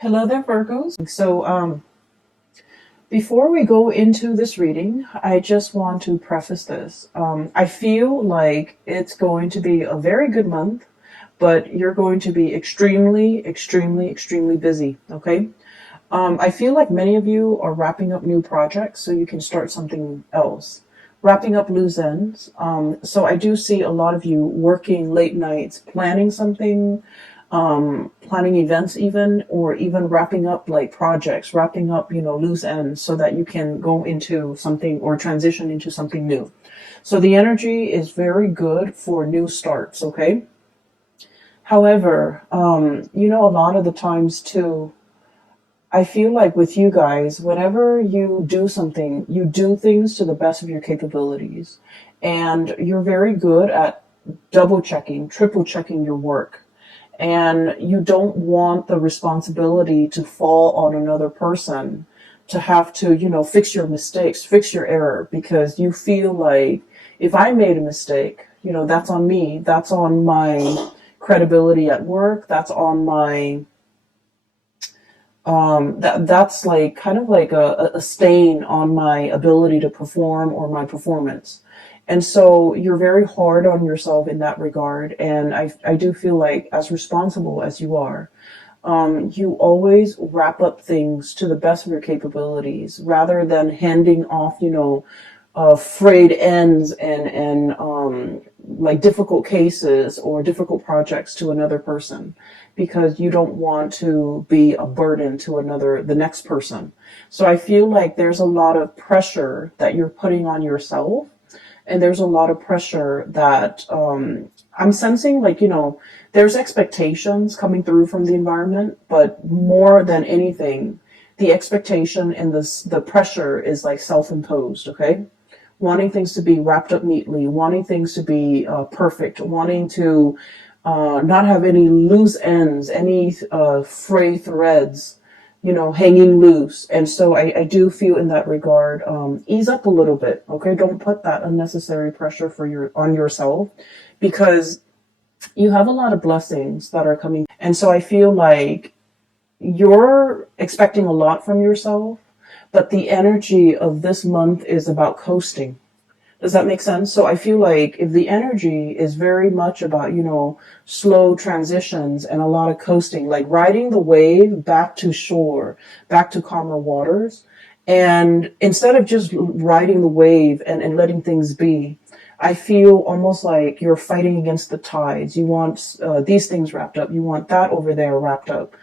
Hello there, Virgos. Before we go into this reading, I just want to preface this. I feel like it's going to be a very good month, but you're going to be extremely busy. Okay. I feel like many of you are wrapping up new projects so you can start something else. Wrapping up loose ends. So I do see a lot of you working late nights, planning something, planning events even, or even wrapping up like projects, wrapping up, loose ends so that you can go into something or transition into something new. So the energy is very good for new starts. Okay. However, a lot of the times too, I feel like with you guys, whenever you do something, you do things to the best of your capabilities. And you're very good at double checking, triple checking your work. And you don't want the responsibility to fall on another person to have to, fix your mistakes, fix your error, because you feel like if I made a mistake, that's on me. That's on my credibility at work. That's on my that's like kind of like a stain on my ability to perform or my performance. And so you're very hard on yourself in that regard. And I do feel like, as responsible as you are, you always wrap up things to the best of your capabilities rather than handing off, frayed ends and like difficult cases or difficult projects to another person, because you don't want to be a burden to the next person. So I feel like there's a lot of pressure that you're putting on yourself, and there's a lot of pressure that I'm sensing, like, there's expectations coming through from the environment, but more than anything, the expectation and the pressure is like self-imposed. Okay. Wanting things to be wrapped up neatly, wanting things to be perfect, wanting to not have any loose ends, any fray threads, hanging loose. And so I do feel in that regard, ease up a little bit. Okay. Don't put that unnecessary pressure on yourself, because you have a lot of blessings that are coming. And so I feel like you're expecting a lot from yourself, but the energy of this month is about coasting. Does that make sense? So I feel like if the energy is very much about, slow transitions and a lot of coasting, like riding the wave back to shore, back to calmer waters, and instead of just riding the wave and letting things be, I feel almost like you're fighting against the tides. You want these things wrapped up. You want that over there wrapped up.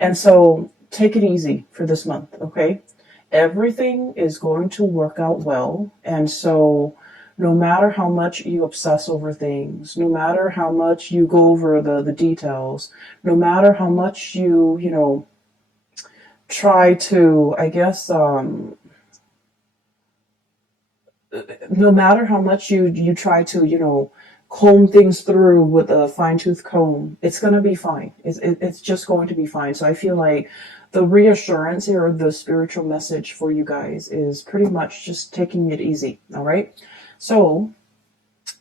And so take it easy for this month, okay? Everything is going to work out well. And so no matter how much you obsess over things, no matter how much you go over the details, no matter how much you try to, I guess, no matter how much you try to, comb things through with a fine-tooth comb, it's going to be fine. It's just going to be fine. So I feel like the reassurance here, the spiritual message for you guys is pretty much just taking it easy. All right. So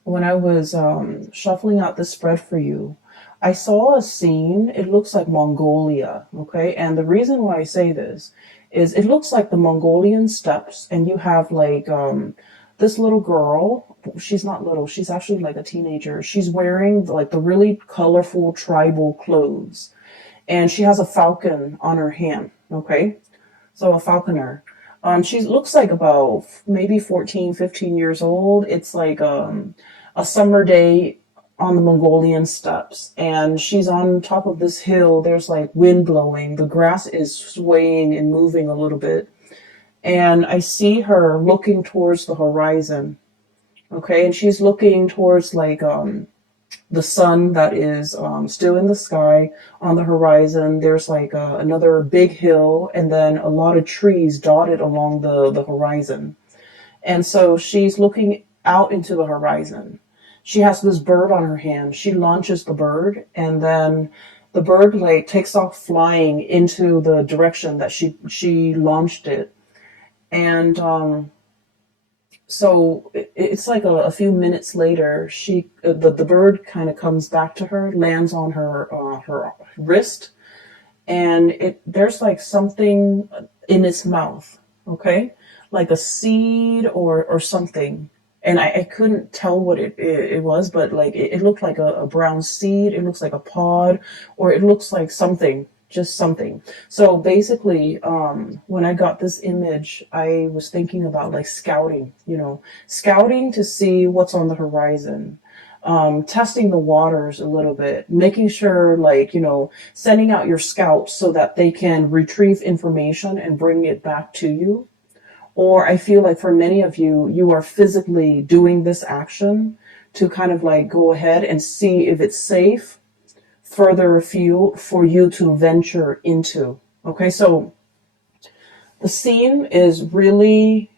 when I was shuffling out the spread for you, I saw a scene. It looks like Mongolia. Okay. And the reason why I say this is it looks like the Mongolian steppes, and you have like this little girl. She's not little. She's actually like a teenager. She's wearing like the really colorful tribal clothes, and she has a falcon on her hand. Okay. So a falconer. She looks like about maybe 14, 15 years old. It's like a summer day on the Mongolian steppes, and she's on top of this hill. There's like wind blowing. The grass is swaying and moving a little bit. And I see her looking towards the horizon. Okay. And she's looking towards like the sun that is still in the sky. On the horizon, there's like another big hill, and then a lot of trees dotted along the horizon. And so she's looking out into the horizon. She has this bird on her hand. She launches the bird, and then the bird like takes off flying into the direction that she launched it. And so it's like a few minutes later, the bird kind of comes back to her, lands on her wrist, and there's like something in its mouth, okay, like a seed or something. And I couldn't tell what it was, but like it looked like a brown seed. It looks like a pod, or it looks like something, just something. So basically, when I got this image, I was thinking about like scouting, scouting to see what's on the horizon, testing the waters a little bit, making sure, like, sending out your scouts so that they can retrieve information and bring it back to you. Or I feel like for many of you, you are physically doing this action to kind of like go ahead and see if it's safe further afield for you to venture into. Okay, so the scene is really,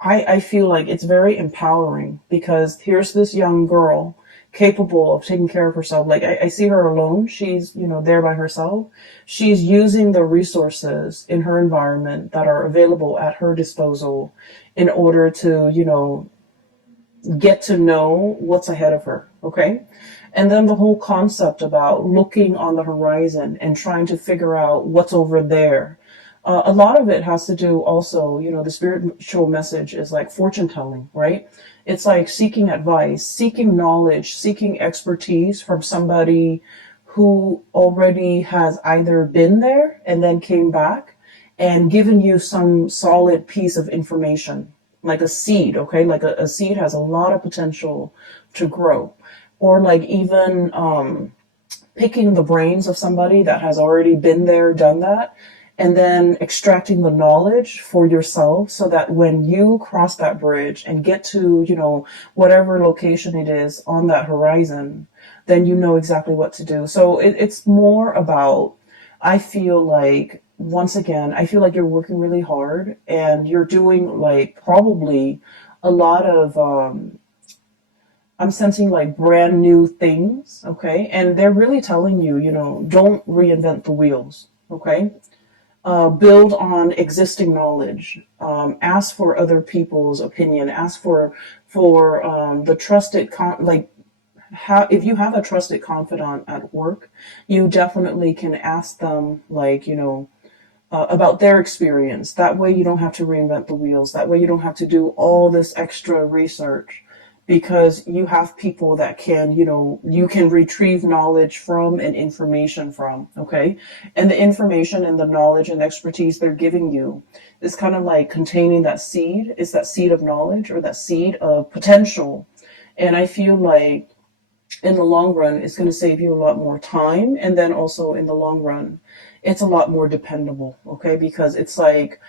I feel like it's very empowering, because here's this young girl capable of taking care of herself. Like I see her alone. She's, there by herself. She's using the resources in her environment that are available at her disposal in order to, get to know what's ahead of her. Okay. And then the whole concept about looking on the horizon and trying to figure out what's over there. A lot of it has to do also, the spiritual message is like fortune telling, right? It's like seeking advice, seeking knowledge, seeking expertise from somebody who already has either been there and then came back and given you some solid piece of information, like a seed, okay? Like a seed has a lot of potential to grow. Or like even picking the brains of somebody that has already been there, done that, and then extracting the knowledge for yourself so that when you cross that bridge and get to, whatever location it is on that horizon, then you know exactly what to do. So it's more about, I feel like, once again, I feel like you're working really hard and you're doing like probably a lot of, I'm sensing like brand new things, okay? And they're really telling you, don't reinvent the wheels, okay? Build on existing knowledge. Ask for other people's opinion. Ask for the trusted if you have a trusted confidant at work, you definitely can ask them, like, about their experience. That way you don't have to reinvent the wheels. That way you don't have to do all this extra research, because you have people that can, you can retrieve knowledge from and information from, okay? And the information and the knowledge and expertise they're giving you is kind of like containing that seed. It's that seed of knowledge or that seed of potential. And I feel like in the long run, it's going to save you a lot more time. And then also in the long run, it's a lot more dependable, okay? Because it's like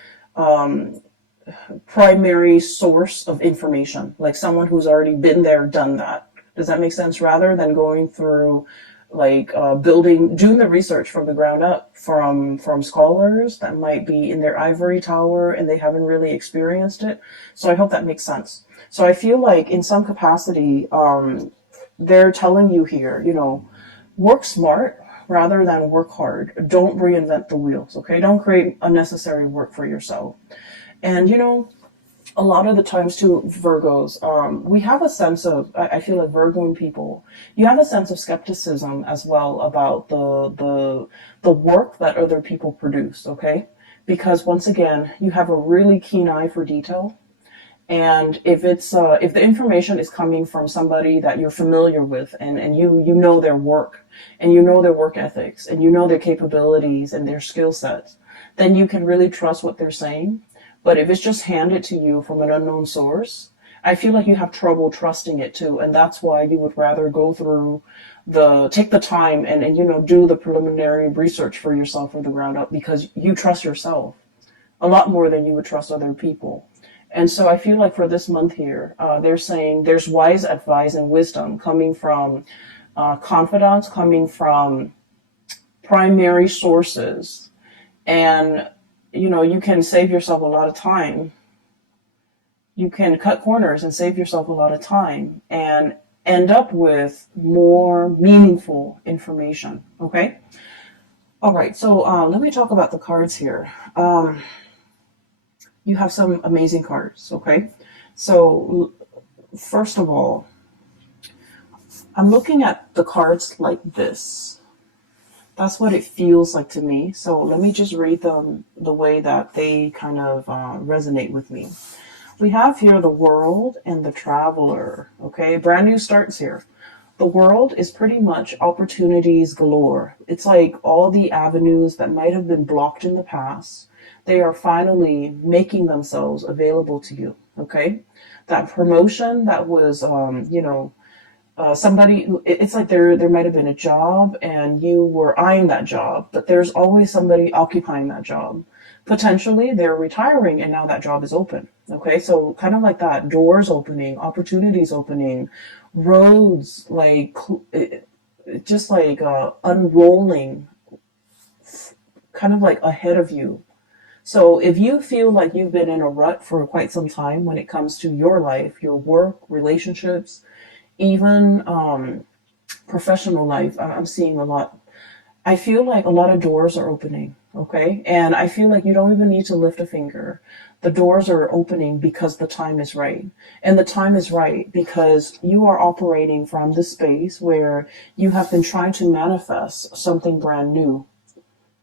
primary source of information, like someone who's already been there, done that. Does that make sense? Rather than going through like doing the research from the ground up from scholars that might be in their ivory tower and they haven't really experienced it. So I hope that makes sense. So I feel like in some capacity, they're telling you here, work smart rather than work hard. Don't reinvent the wheels, okay? Don't create unnecessary work for yourself. And, a lot of the times too, Virgos, we have a sense of, I feel like Virgoing people, you have a sense of skepticism as well about the work that other people produce, okay? Because once again, you have a really keen eye for detail. And if the information is coming from somebody that you're familiar with, and you know their work, and you know their work ethics, and you know their capabilities and their skill sets, then you can really trust what they're saying. But if it's just handed to you from an unknown source, I feel like you have trouble trusting it too. And that's why you would rather go through take the time and do the preliminary research for yourself from the ground up, because you trust yourself a lot more than you would trust other people. And so I feel like for this month here, they're saying there's wise advice and wisdom coming from confidants, coming from primary sources. And, you can save yourself a lot of time. You can cut corners and save yourself a lot of time and end up with more meaningful information. Okay? All right. So let me talk about the cards here. You have some amazing cards. Okay? So first of all, I'm looking at the cards like this. That's what it feels like to me. So let me just read them the way that they kind of resonate with me. We have here the World and the Traveler. Okay, brand new starts here. The World is pretty much opportunities galore. It's like all the avenues that might have been blocked in the past, they are finally making themselves available to you. Okay, that promotion that was, somebody, it's like there might have been a job and you were eyeing that job, but there's always somebody occupying that job. Potentially they're retiring and now that job is open. Okay, so kind of like that, doors opening, opportunities opening, roads like just like unrolling kind of like ahead of you. So if you feel like you've been in a rut for quite some time when it comes to your life, your work, relationships, even professional life, I'm seeing a lot. I feel like a lot of doors are opening, okay? And I feel like you don't even need to lift a finger. The doors are opening because the time is right. And the time is right because you are operating from the space where you have been trying to manifest something brand new,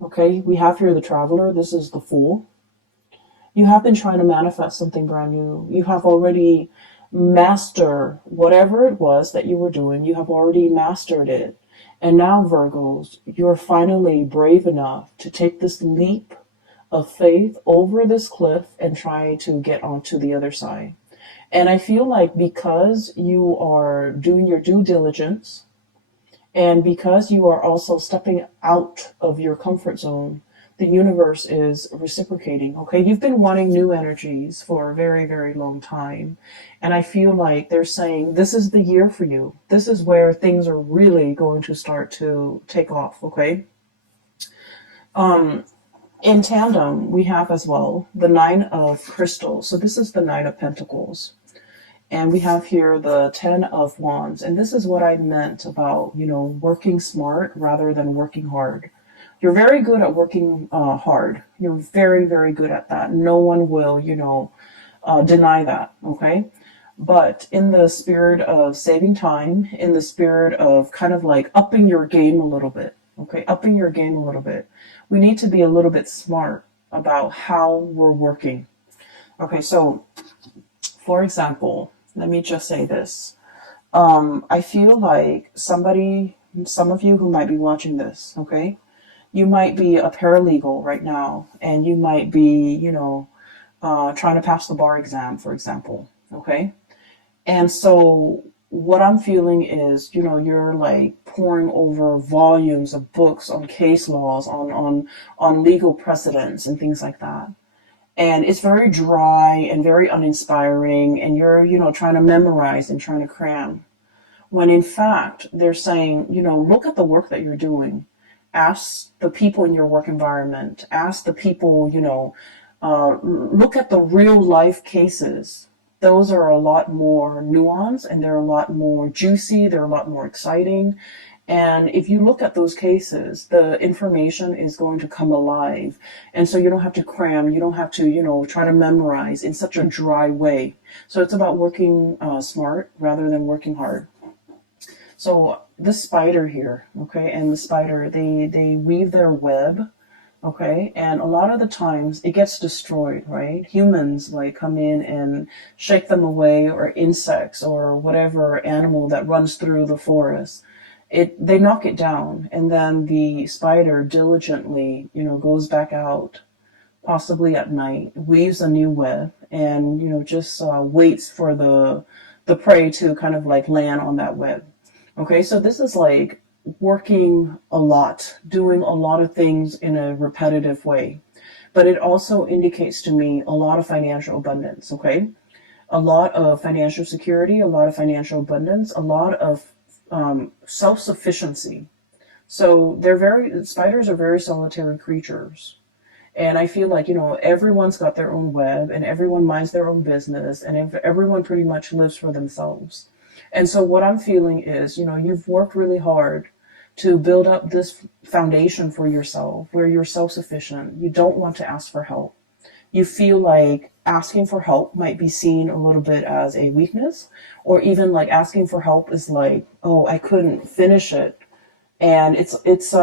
okay? We have here the Traveler. This is the Fool. You have been trying to manifest something brand new. You have already mastered whatever it was that you were doing. You have already mastered it. And now, Virgos, you're finally brave enough to take this leap of faith over this cliff and try to get onto the other side. And I feel like because you are doing your due diligence and because you are also stepping out of your comfort zone, the universe is reciprocating. Okay, you've been wanting new energies for a very, very long time. And I feel like they're saying this is the year for you. This is where things are really going to start to take off. Okay. In tandem, we have as well the Nine of Crystals. So this is the Nine of Pentacles. And we have here the Ten of Wands. And this is what I meant about, working smart rather than working hard. You're very good at working hard. You're very, very good at that. No one will, deny that. Okay. But in the spirit of saving time, in the spirit of kind of like upping your game a little bit, okay, upping your game a little bit, we need to be a little bit smart about how we're working. Okay, so for example, let me just say this. I feel like some of you who might be watching this, okay, you might be a paralegal right now and you might be, trying to pass the bar exam, for example, okay? And so what I'm feeling is, you're like pouring over volumes of books on case laws, on legal precedents and things like that. And it's very dry and very uninspiring. And you're, trying to memorize and trying to cram. When in fact, they're saying, look at the work that you're doing. Ask the people in your work environment. Ask the people, look at the real life cases. Those are a lot more nuanced and they're a lot more juicy. They're a lot more exciting. And if you look at those cases, the information is going to come alive. And so you don't have to cram. You don't have to, try to memorize in such a dry way. So it's about working smart rather than working hard. So the spider here, okay, and the spider, they weave their web. Okay, and a lot of the times it gets destroyed, right? Humans like come in and shake them away, or insects or whatever animal that runs through the forest. They knock it down, and then the spider diligently, goes back out, possibly at night, weaves a new web, and just waits for the prey to kind of like land on that web. Okay, so this is like working a lot, doing a lot of things in a repetitive way. But it also indicates to me a lot of financial abundance, okay? A lot of financial security, a lot of financial abundance, a lot of self-sufficiency. So spiders are very solitary creatures. And I feel like, everyone's got their own web and everyone minds their own business and everyone pretty much lives for themselves. And so what I'm feeling is, you've worked really hard to build up this foundation for yourself where you're self-sufficient. You don't want to ask for help. You feel like asking for help might be seen a little bit as a weakness, or even like asking for help is like, oh, I couldn't finish it. And it's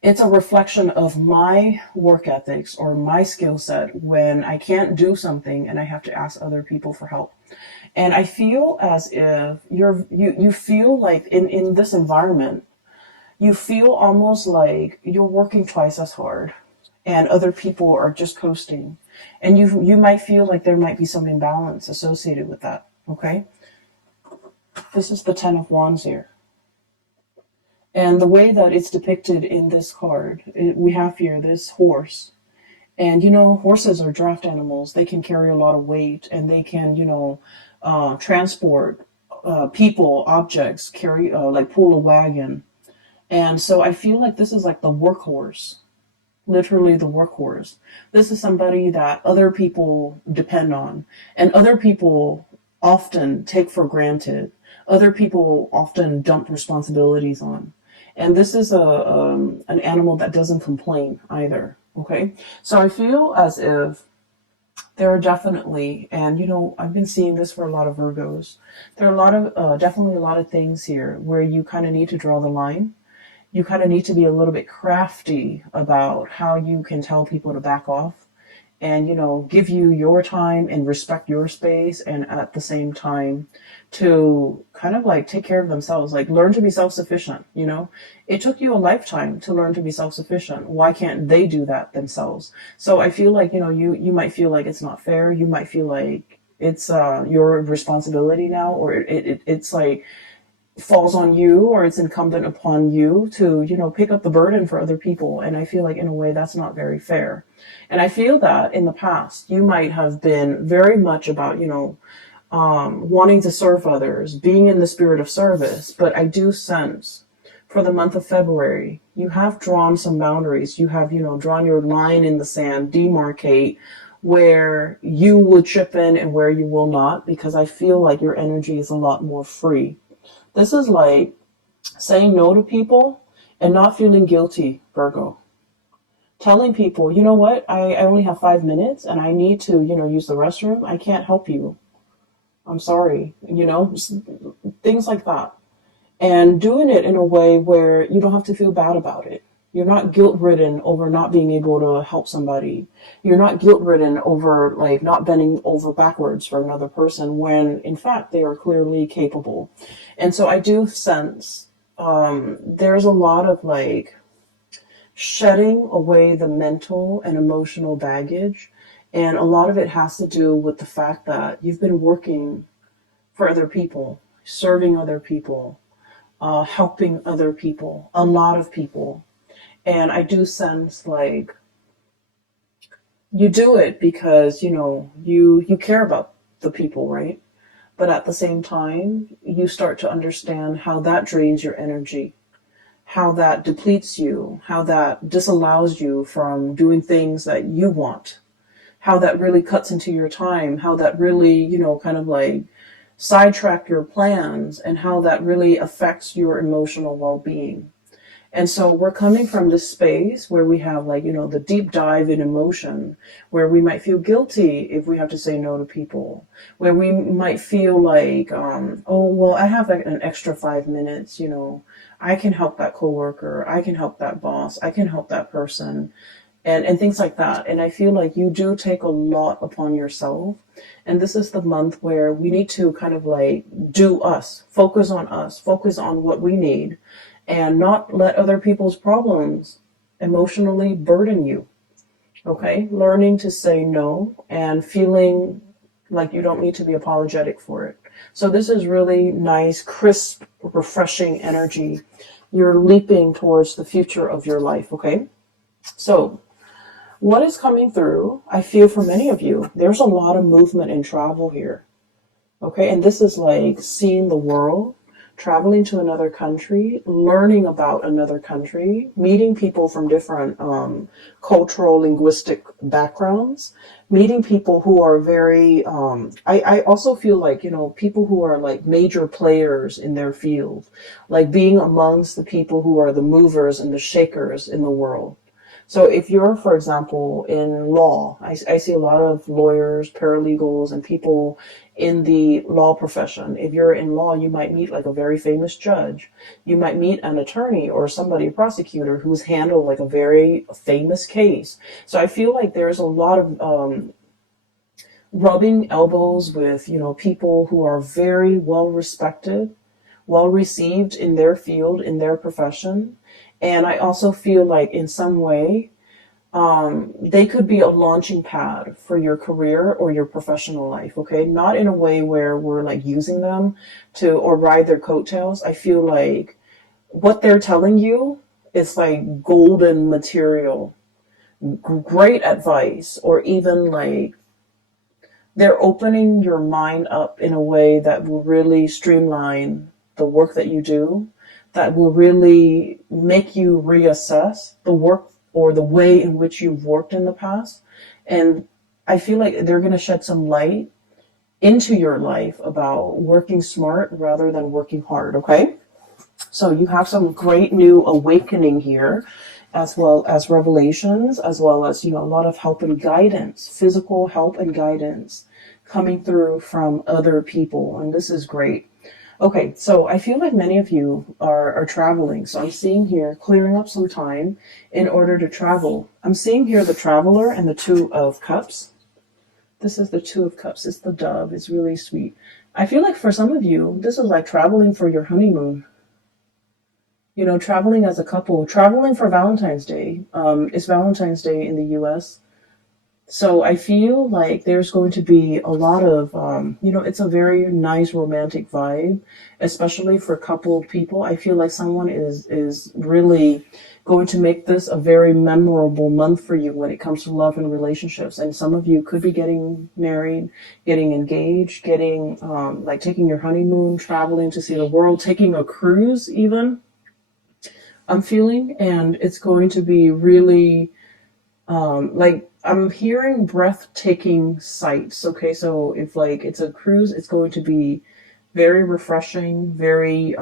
It's a reflection of my work ethics or my skill set when I can't do something and I have to ask other people for help. And I feel as if you feel like in this environment, you feel almost like you're working twice as hard and other people are just coasting. And you might feel like there might be some imbalance associated with that. Okay? This is the Ten of Wands here. And the way that it's depicted in this card, we have here this horse. And, horses are draft animals. They can carry a lot of weight and they can, transport people, objects, carry, like pull a wagon. And so I feel like this is like the workhorse, literally the workhorse. This is somebody that other people depend on and other people often take for granted. Other people often dump responsibilities on. And this is an animal that doesn't complain either. Okay. So I feel as if there are definitely, and I've been seeing this for a lot of Virgos. There are definitely a lot of things here where you kind of need to draw the line. You kind of need to be a little bit crafty about how you can tell people to back off and, give you your time and respect your space. And at the same time, to kind of like take care of themselves, like learn to be self-sufficient. It took you a lifetime to learn to be self-sufficient. Why can't they do that themselves? So I feel like, you might feel like it's not fair. You might feel like it's your responsibility now, or it's like falls on you, or it's incumbent upon you to, pick up the burden for other people. And I feel like in a way that's not very fair. And I feel that in the past, you might have been very much about, wanting to serve others, being in the spirit of service. But I do sense for the month of February, you have drawn some boundaries. You have, drawn your line in the sand, demarcate where you will chip in and where you will not, because I feel like your energy is a lot more free. This is like saying no to people and not feeling guilty, Virgo. Telling people, you know what, I only have 5 minutes and I need to, use the restroom. I can't help you. I'm sorry, things like that. And doing it in a way where you don't have to feel bad about it. You're not guilt-ridden over not being able to help somebody. You're not guilt-ridden over like not bending over backwards for another person when in fact they are clearly capable. And so I do sense there's a lot of like shedding away the mental and emotional baggage. And a lot of it has to do with the fact that you've been working for other people, serving other people, helping other people, a lot of people. And I do sense like you do it because, you care about the people, right? But at the same time, you start to understand how that drains your energy, how that depletes you, how that disallows you from doing things that you want, how that really cuts into your time, how that really, kind of like sidetrack your plans, and how that really affects your emotional well-being. And so we're coming from this space where we have like, the deep dive in emotion, where we might feel guilty if we have to say no to people, where we might feel like, oh, well, I have like an extra 5 minutes, I can help that coworker, I can help that boss, I can help that person, and things like that. And I feel like you do take a lot upon yourself. And this is the month where we need to kind of like do us, focus on what we need, and not let other people's problems emotionally burden you. Okay? Learning to say no and feeling like you don't need to be apologetic for it. So this is really nice, crisp, refreshing energy. You're leaping towards the future of your life, okay? So what is coming through, I feel for many of you, there's a lot of movement and travel here. Okay? And this is like seeing the world, traveling to another country, learning about another country, meeting people from different cultural, linguistic backgrounds, meeting people who are very, I also feel like, people who are like major players in their field, like being amongst the people who are the movers and the shakers in the world. So if you're, for example, in law, I see a lot of lawyers, paralegals, and people in the law profession. If you're in law, you might meet like a very famous judge. You might meet an attorney or somebody, a prosecutor, who's handled like a very famous case. So I feel like there's a lot of rubbing elbows with, people who are very well respected, well received in their field, in their profession. And I also feel like in some way, they could be a launching pad for your career or your professional life, okay? Not in a way where we're like using them to or ride their coattails. I feel like what they're telling you is like golden material, great advice, or even like they're opening your mind up in a way that will really streamline the work that you do, that will really make you reassess the work or the way in which you've worked in the past. And I feel like they're going to shed some light into your life about working smart rather than working hard, okay? So you have some great new awakening here, as well as revelations, as well as, a lot of help and guidance, physical help and guidance coming through from other people. And this is great. Okay, so I feel like many of you are traveling. So I'm seeing here clearing up some time in order to travel. I'm seeing here the Traveler and the Two of Cups. This is the Two of Cups. It's the dove. It's really sweet. I feel like for some of you, this is like traveling for your honeymoon. Traveling as a couple, traveling for Valentine's Day. It's Valentine's Day in the US. So I feel like there's going to be a lot of, it's a very nice romantic vibe, especially for coupled people. I feel like someone is really going to make this a very memorable month for you when it comes to love and relationships. And some of you could be getting married, getting engaged, getting, like taking your honeymoon, traveling to see the world, taking a cruise even. I'm feeling, and it's going to be really, like I'm hearing breathtaking sights. Okay, so if like it's a cruise, it's going to be very refreshing, very,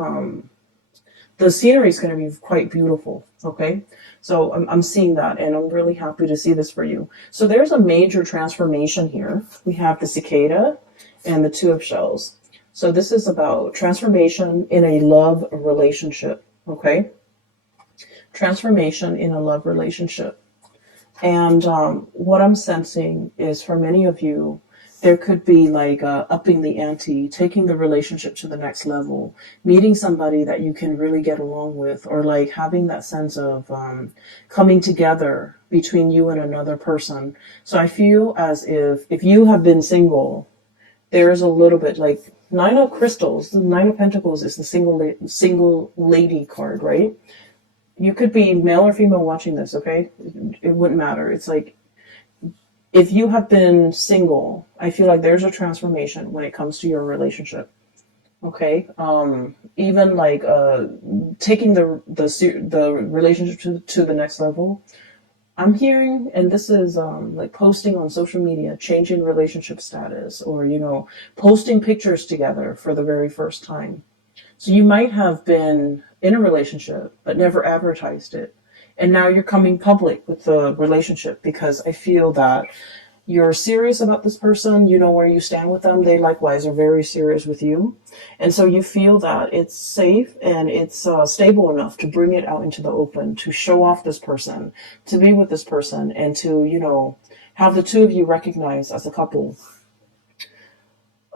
the scenery is going to be quite beautiful. Okay, so I'm seeing that, and I'm really happy to see this for you. So there's a major transformation here. We have the cicada and the Two of Shells. So this is about transformation in a love relationship. Okay. Transformation in a love relationship. And what I'm sensing is for many of you, there could be like upping the ante, taking the relationship to the next level, meeting somebody that you can really get along with, or like having that sense of coming together between you and another person. So I feel as if you have been single, there's a little bit like Nine of Crystals, the Nine of Pentacles is the single lady card, right? You could be male or female watching this, okay? It wouldn't matter. It's like, if you have been single, I feel like there's a transformation when it comes to your relationship, okay? Even like taking the relationship to the next level. I'm hearing, and this is like posting on social media, changing relationship status, or, posting pictures together for the very first time. So you might have been in a relationship, but never advertised it. And now you're coming public with the relationship because I feel that you're serious about this person. You know where you stand with them. They likewise are very serious with you. And so you feel that it's safe and it's stable enough to bring it out into the open, to show off this person, to be with this person, and to, have the two of you recognized as a couple.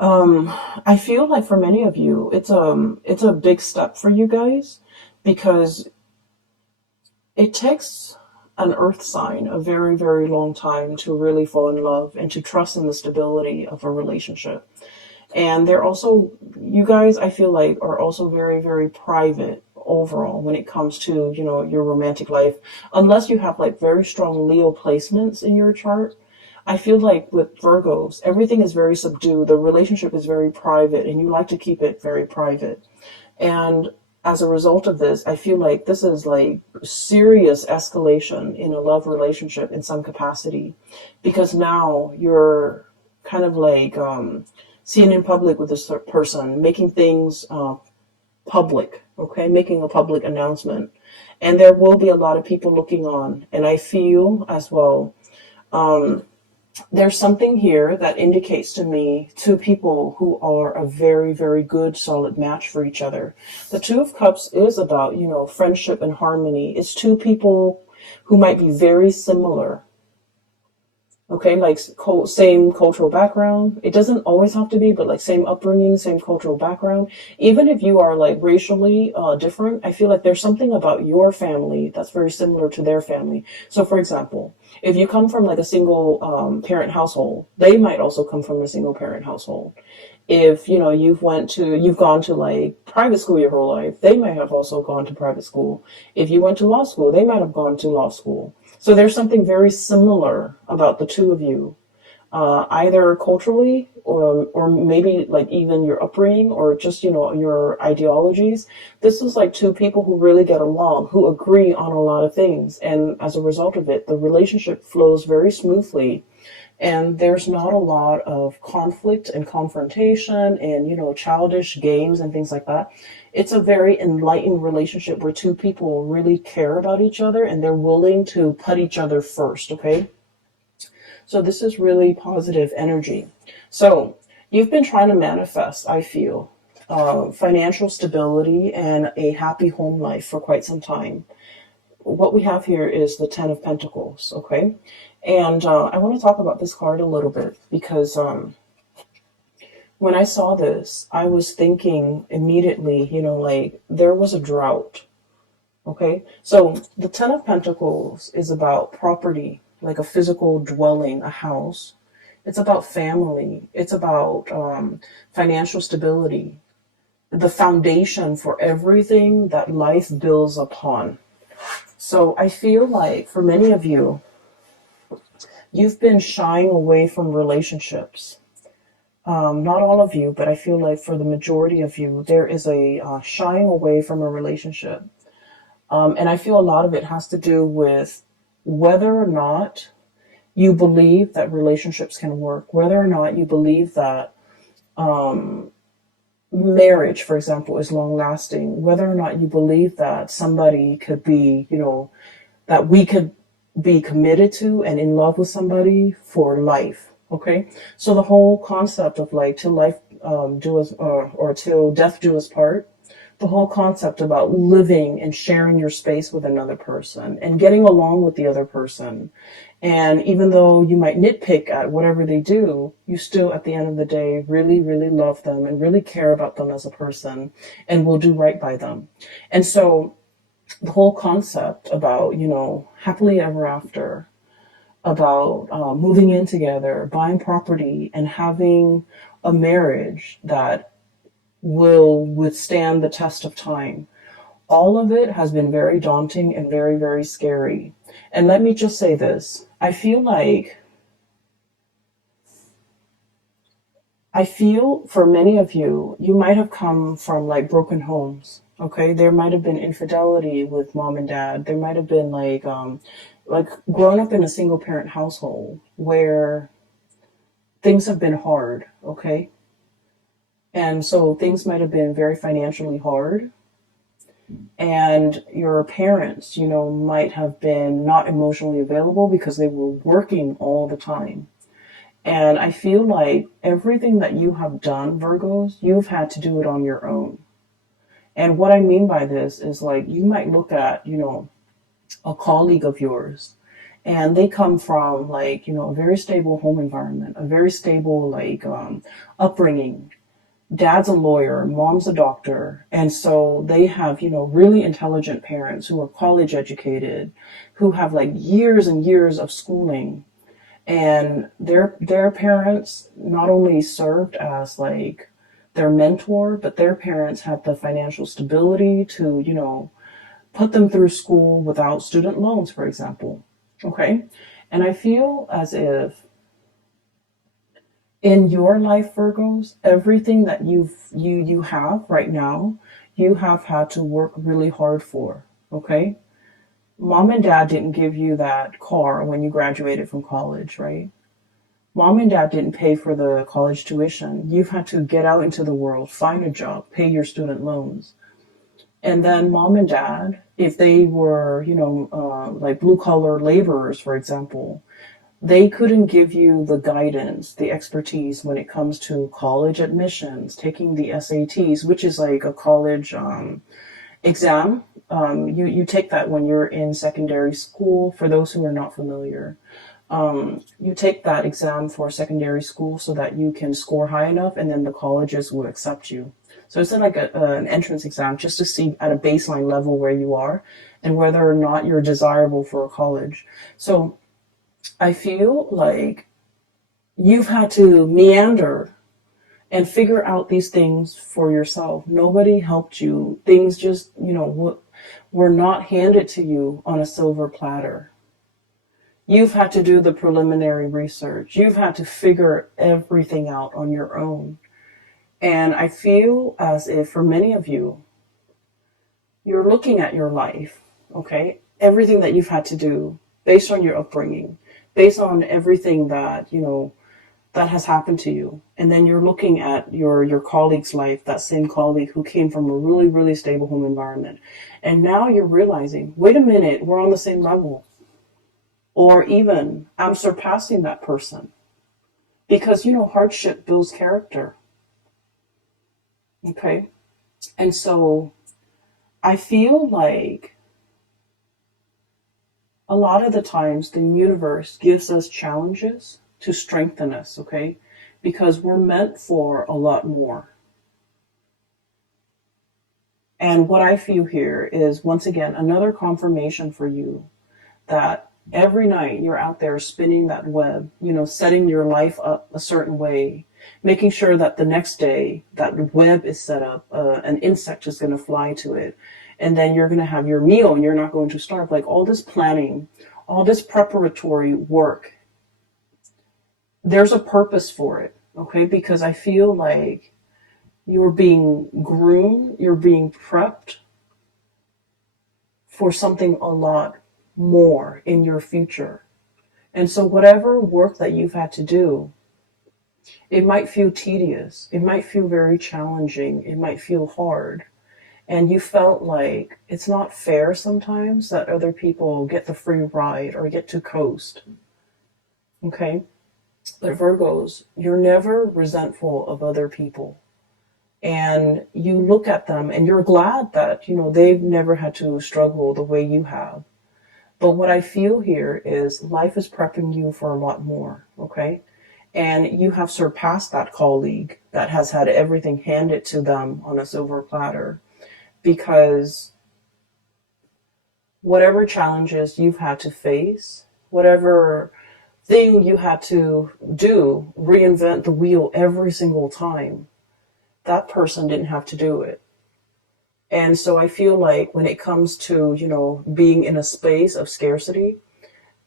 I feel like for many of you, it's a big step for you guys because it takes an earth sign a very, very long time to really fall in love and to trust in the stability of a relationship. And they're also, you guys, I feel like, are also very, very private overall when it comes to, your romantic life. Unless you have like very strong Leo placements in your chart, I feel like with Virgos, everything is very subdued. The relationship is very private and you like to keep it very private. And as a result of this, I feel like this is like serious escalation in a love relationship in some capacity, because now you're kind of like seen in public with this person, making things public, okay, making a public announcement. And there will be a lot of people looking on. And I feel as well, there's something here that indicates to me two people who are a very, very good, solid match for each other. The Two of Cups is about, friendship and harmony. It's two people who might be very similar. Okay, like same cultural background. It doesn't always have to be, but like same upbringing, same cultural background. Even if you are like racially different, I feel like there's something about your family that's very similar to their family. So, for example, if you come from like a single parent household, they might also come from a single parent household. If you've gone to like private school your whole life, they might have also gone to private school. If you went to law school, they might have gone to law school. So there's something very similar about the two of you, either culturally or maybe like even your upbringing or just, your ideologies. This is like two people who really get along, who agree on a lot of things. And as a result of it, the relationship flows very smoothly. And there's not a lot of conflict and confrontation and, childish games and things like that. It's a very enlightened relationship where two people really care about each other and they're willing to put each other first, okay? So this is really positive energy. So you've been trying to manifest, I feel, financial stability and a happy home life for quite some time. What we have here is the Ten of Pentacles, okay? And I want to talk about this card a little bit because when I saw this, I was thinking immediately, like there was a drought, okay? So the Ten of Pentacles is about property, like a physical dwelling, a house. It's about family. It's about financial stability, the foundation for everything that life builds upon. So I feel like for many of you, you've been shying away from relationships. Not all of you, but I feel like for the majority of you, there is a shying away from a relationship. And I feel a lot of it has to do with whether or not you believe that relationships can work, whether or not you believe that marriage, for example, is long lasting, whether or not you believe that somebody could be, that we could be committed to and in love with somebody for life. Okay, so the whole concept of like till life do us or till death do us part, the whole concept about living and sharing your space with another person and getting along with the other person. And even though you might nitpick at whatever they do, you still at the end of the day really, really love them and really care about them as a person and will do right by them. And so the whole concept about, happily ever after, about moving in together, buying property, and having a marriage that will withstand the test of time. All of it has been very daunting and very, very scary. And let me just say this. I feel for many of you, you might have come from like broken homes. Okay, there might have been infidelity with mom and dad. There might have been like growing up in a single parent household where things have been hard. Okay, and so things might have been very financially hard. And your parents, might have been not emotionally available because they were working all the time. And I feel like everything that you have done, Virgos, you've had to do it on your own. And what I mean by this is like you might look at, a colleague of yours and they come from like, a very stable home environment, a very stable like upbringing. Dad's a lawyer, mom's a doctor. And so they have, really intelligent parents who are college educated, who have like years and years of schooling. And their parents not only served as like their mentor, but their parents had the financial stability to, put them through school without student loans, for example. Okay. And I feel as if in your life, Virgos, everything that you have right now, you have had to work really hard for. Okay. Mom and dad didn't give you that car when you graduated from college, right? Mom and dad didn't pay for the college tuition. You've had to get out into the world, find a job, pay your student loans. And then mom and dad, if they were, like blue collar laborers, for example, they couldn't give you the guidance, the expertise when it comes to college admissions, taking the SATs, which is like a college exam. You take that when you're in secondary school. For those who are not familiar, you take that exam for secondary school so that you can score high enough, and then the colleges will accept you. So it's like an entrance exam just to see at a baseline level where you are and whether or not you're desirable for a college. So I feel like you've had to meander and figure out these things for yourself. Nobody helped you. Things just, were not handed to you on a silver platter. You've had to do the preliminary research. You've had to figure everything out on your own. And I feel as if for many of you, you're looking at your life, okay? Everything that you've had to do based on your upbringing, based on everything that, that has happened to you. And then you're looking at your colleague's life, that same colleague who came from a really, really stable home environment. And now you're realizing, wait a minute, we're on the same level. Or even, I'm surpassing that person. Because, hardship builds character. Okay? And so I feel like a lot of the times the universe gives us challenges to strengthen us, okay? Because we're meant for a lot more. And what I feel here is, once again, another confirmation for you that every night you're out there spinning that web, setting your life up a certain way, making sure that the next day that web is set up, an insect is going to fly to it, and then you're going to have your meal and you're not going to starve. Like all this planning, all this preparatory work, there's a purpose for it, okay? Because I feel like you're being groomed, you're being prepped for something a lot more in your future. And so whatever work that you've had to do, it might feel tedious, it might feel very challenging, it might feel hard. And you felt like it's not fair sometimes that other people get the free ride or get to coast. Okay? But Virgos, you're never resentful of other people. And you look at them and you're glad that, they've never had to struggle the way you have. But what I feel here is life is prepping you for a lot more, okay? And you have surpassed that colleague that has had everything handed to them on a silver platter, because whatever challenges you've had to face, whatever thing you had to do, reinvent the wheel every single time, that person didn't have to do it. And so I feel like when it comes to, being in a space of scarcity,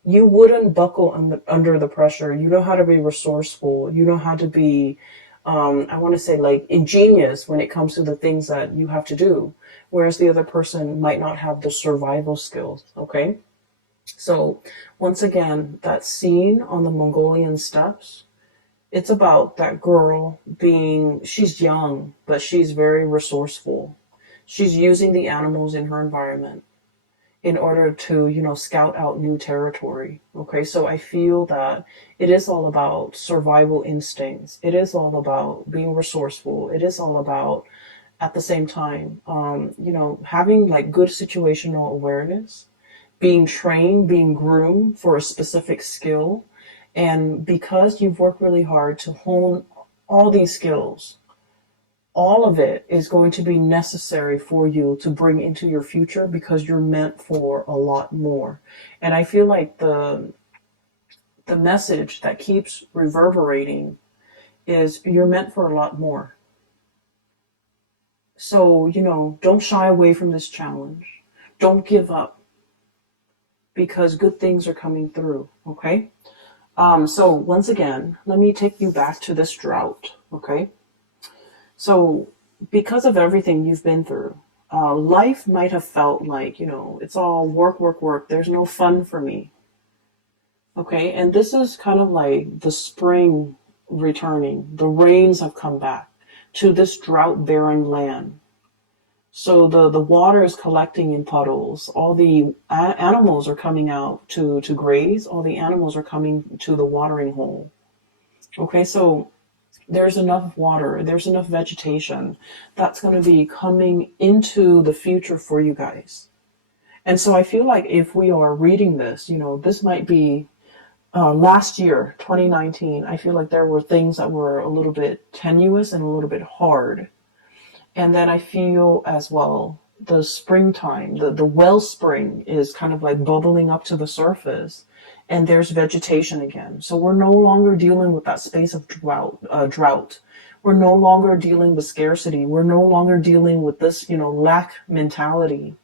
you wouldn't buckle under the pressure. You know how to be resourceful. You know how to be, I want to say, like, ingenious when it comes to the things that you have to do, whereas the other person might not have the survival skills, okay? So once again, that scene on the Mongolian steppes, it's about that girl she's young, but she's very resourceful. She's using the animals in her environment in order to, scout out new territory. Okay, so I feel that it is all about survival instincts. It is all about being resourceful. It is all about, at the same time, having like good situational awareness, being trained, being groomed for a specific skill. And because you've worked really hard to hone all these skills, all of it is going to be necessary for you to bring into your future, because you're meant for a lot more. And I feel like the message that keeps reverberating is you're meant for a lot more. So, don't shy away from this challenge. Don't give up, because good things are coming through, okay? So once again, let me take you back to this drought, okay? So because of everything you've been through, life might have felt like, it's all work, work, work. There's no fun for me. Okay, and this is kind of like the spring returning. The rains have come back to this drought-barren land. So the water is collecting in puddles. All the animals are coming out to graze. All the animals are coming to the watering hole. Okay, so there's enough water, there's enough vegetation that's going to be coming into the future for you guys. And so I feel like if we are reading this, this might be last year, 2019. I feel like there were things that were a little bit tenuous and a little bit hard. And then I feel as well the springtime, the wellspring is kind of like bubbling up to the surface, and there's vegetation again. So we're no longer dealing with that space of drought. We're no longer dealing with scarcity. We're no longer dealing with this, lack mentality.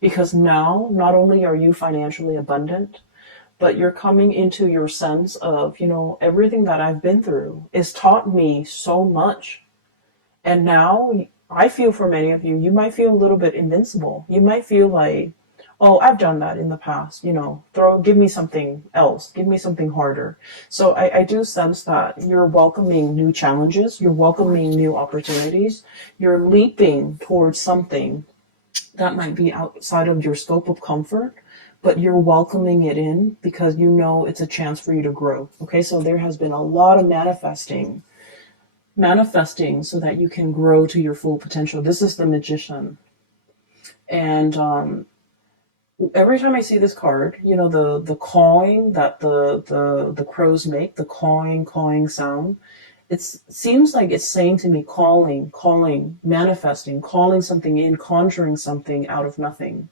Because now, not only are you financially abundant, but you're coming into your sense of, everything that I've been through has taught me so much. And now I feel for many of you, you might feel a little bit invincible. You might feel like, oh, I've done that in the past, give me something else, give me something harder. So I do sense that you're welcoming new challenges, you're welcoming new opportunities, you're leaping towards something that might be outside of your scope of comfort, but you're welcoming it in because it's a chance for you to grow. Okay, so there has been a lot of manifesting so that you can grow to your full potential. This is the Magician. And every time I see this card, the cawing that the crows make, the cawing sound, it seems like it's saying to me, calling, manifesting, calling something in, conjuring something out of nothing,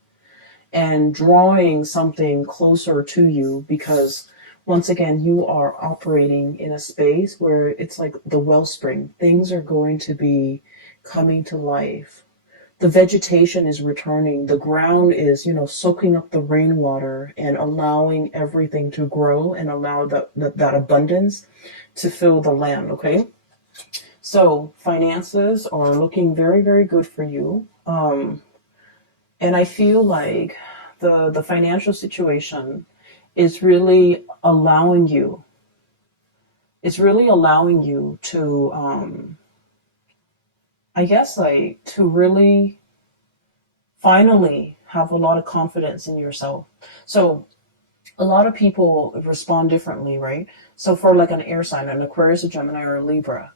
and drawing something closer to you, because once again, you are operating in a space where it's like the wellspring. Things are going to be coming to life. The vegetation is returning. The ground is, soaking up the rainwater and allowing everything to grow and allow that abundance to fill the land, okay? So finances are looking very, very good for you. And I feel like the financial situation is really allowing you, to, I guess, like, to really finally have a lot of confidence in yourself. So a lot of people respond differently, right? So for like an air sign, an Aquarius, a Gemini, or a Libra,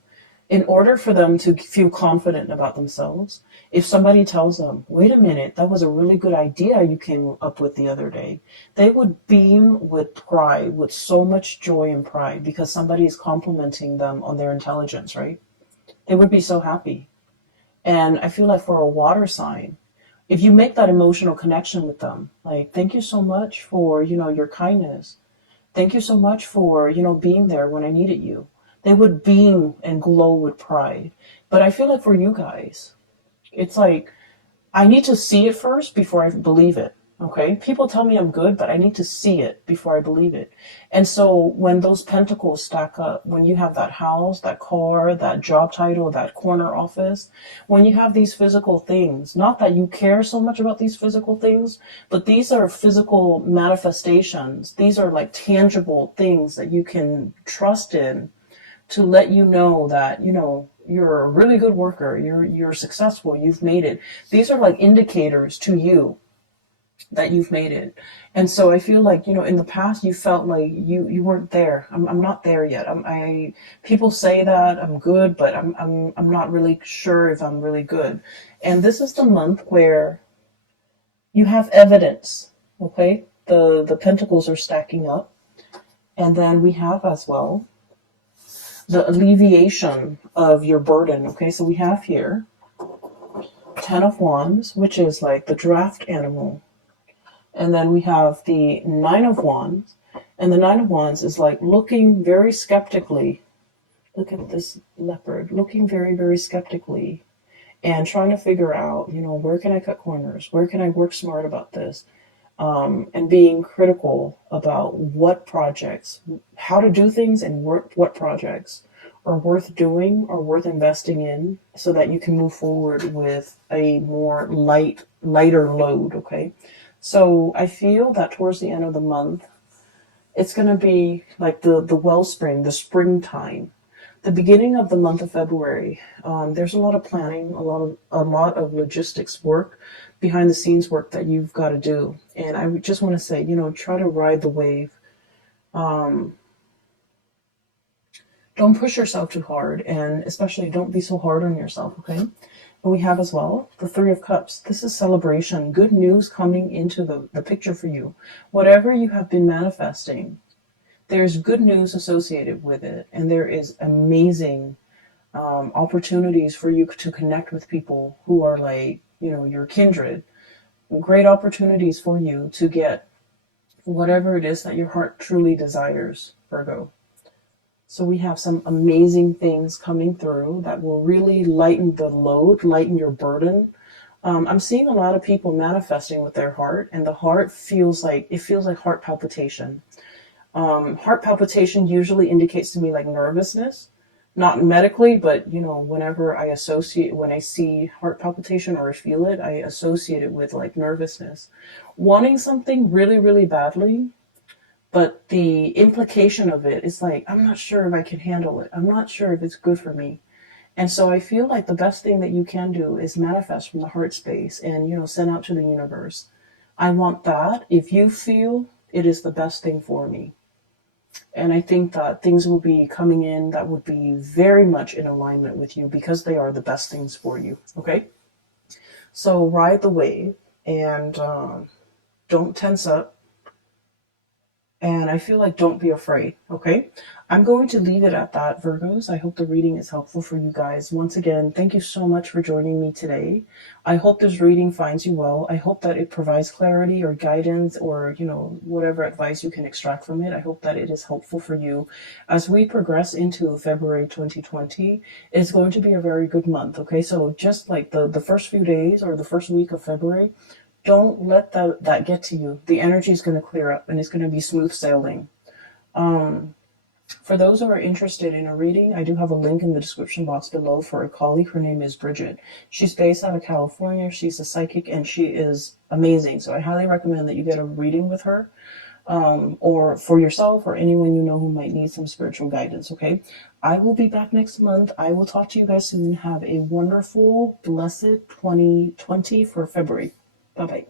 in order for them to feel confident about themselves, if somebody tells them, wait a minute, that was a really good idea you came up with the other day, they would beam with pride, with so much joy and pride, because somebody is complimenting them on their intelligence, right? They would be so happy. And I feel like for a water sign, if you make that emotional connection with them, like, thank you so much for, your kindness. Thank you so much for, being there when I needed you. They would beam and glow with pride. But I feel like for you guys, it's like, I need to see it first before I believe it. Okay? People tell me I'm good, but I need to see it before I believe it. And so when those pentacles stack up, when you have that house, that car, that job title, that corner office, when you have these physical things, not that you care so much about these physical things, but these are physical manifestations. These are like tangible things that you can trust in to let you know that, you're a really good worker, you're successful, you've made it. These are like indicators to you that you've made it. And so I feel like, in the past you felt like you weren't there. I'm not there yet. People say that I'm good, but I'm not really sure if I'm really good. And this is the month where you have evidence. Okay? The pentacles are stacking up. And then we have as well the alleviation of your burden. Okay, so we have here 10 of Wands, which is like the draft animal. And then we have the 9 of Wands. And the 9 of Wands is like looking very skeptically. Look at this leopard, looking very, very skeptically and trying to figure out, where can I cut corners? Where can I work smart about this? And being critical about what projects, how to do things, and what projects are worth doing or worth investing in, so that you can move forward with a more lighter load. Okay, so I feel that towards the end of the month, it's going to be like the wellspring, the springtime. the beginning of the month of February, there's a lot of planning, a lot of logistics work, behind the scenes work that you've got to do. And I just want to say, try to ride the wave. Don't push yourself too hard, and especially don't be so hard on yourself, okay? And we have as well the Three of Cups. This is celebration, good news coming into the picture for you. Whatever you have been manifesting, there's good news associated with it, and there is amazing opportunities for you to connect with people who are like, your kindred. Great opportunities for you to get whatever it is that your heart truly desires, Virgo. So we have some amazing things coming through that will really lighten the load, lighten your burden. I'm seeing a lot of people manifesting with their heart, and the heart feels like heart palpitation. Heart palpitation usually indicates to me like nervousness, not medically, but whenever when I see heart palpitation or I feel it, I associate it with like nervousness, wanting something really, really badly. But the implication of it is like, I'm not sure if I can handle it. I'm not sure if it's good for me. And so I feel like the best thing that you can do is manifest from the heart space and, send out to the universe. I want that. If you feel it is the best thing for me. And I think that things will be coming in that would be very much in alignment with you because they are the best things for you. Okay? So ride the wave and don't tense up. And I feel like don't be afraid, okay? I'm going to leave it at that, Virgos. I hope the reading is helpful for you guys. Once again, thank you so much for joining me today. I hope this reading finds you well. I hope that it provides clarity or guidance or, whatever advice you can extract from it. I hope that it is helpful for you. As we progress into February 2020, it's going to be a very good month, okay? So just like the first few days or the first week of February, don't let that get to you. The energy is going to clear up and it's going to be smooth sailing. For those who are interested in a reading, I do have a link in the description box below for a colleague. Her name is Bridget. She's based out of California. She's a psychic and she is amazing. So I highly recommend that you get a reading with her, or for yourself or anyone you know who might need some spiritual guidance, okay? I will be back next month. I will talk to you guys soon. Have a wonderful, blessed 2020 for February. Bye-bye.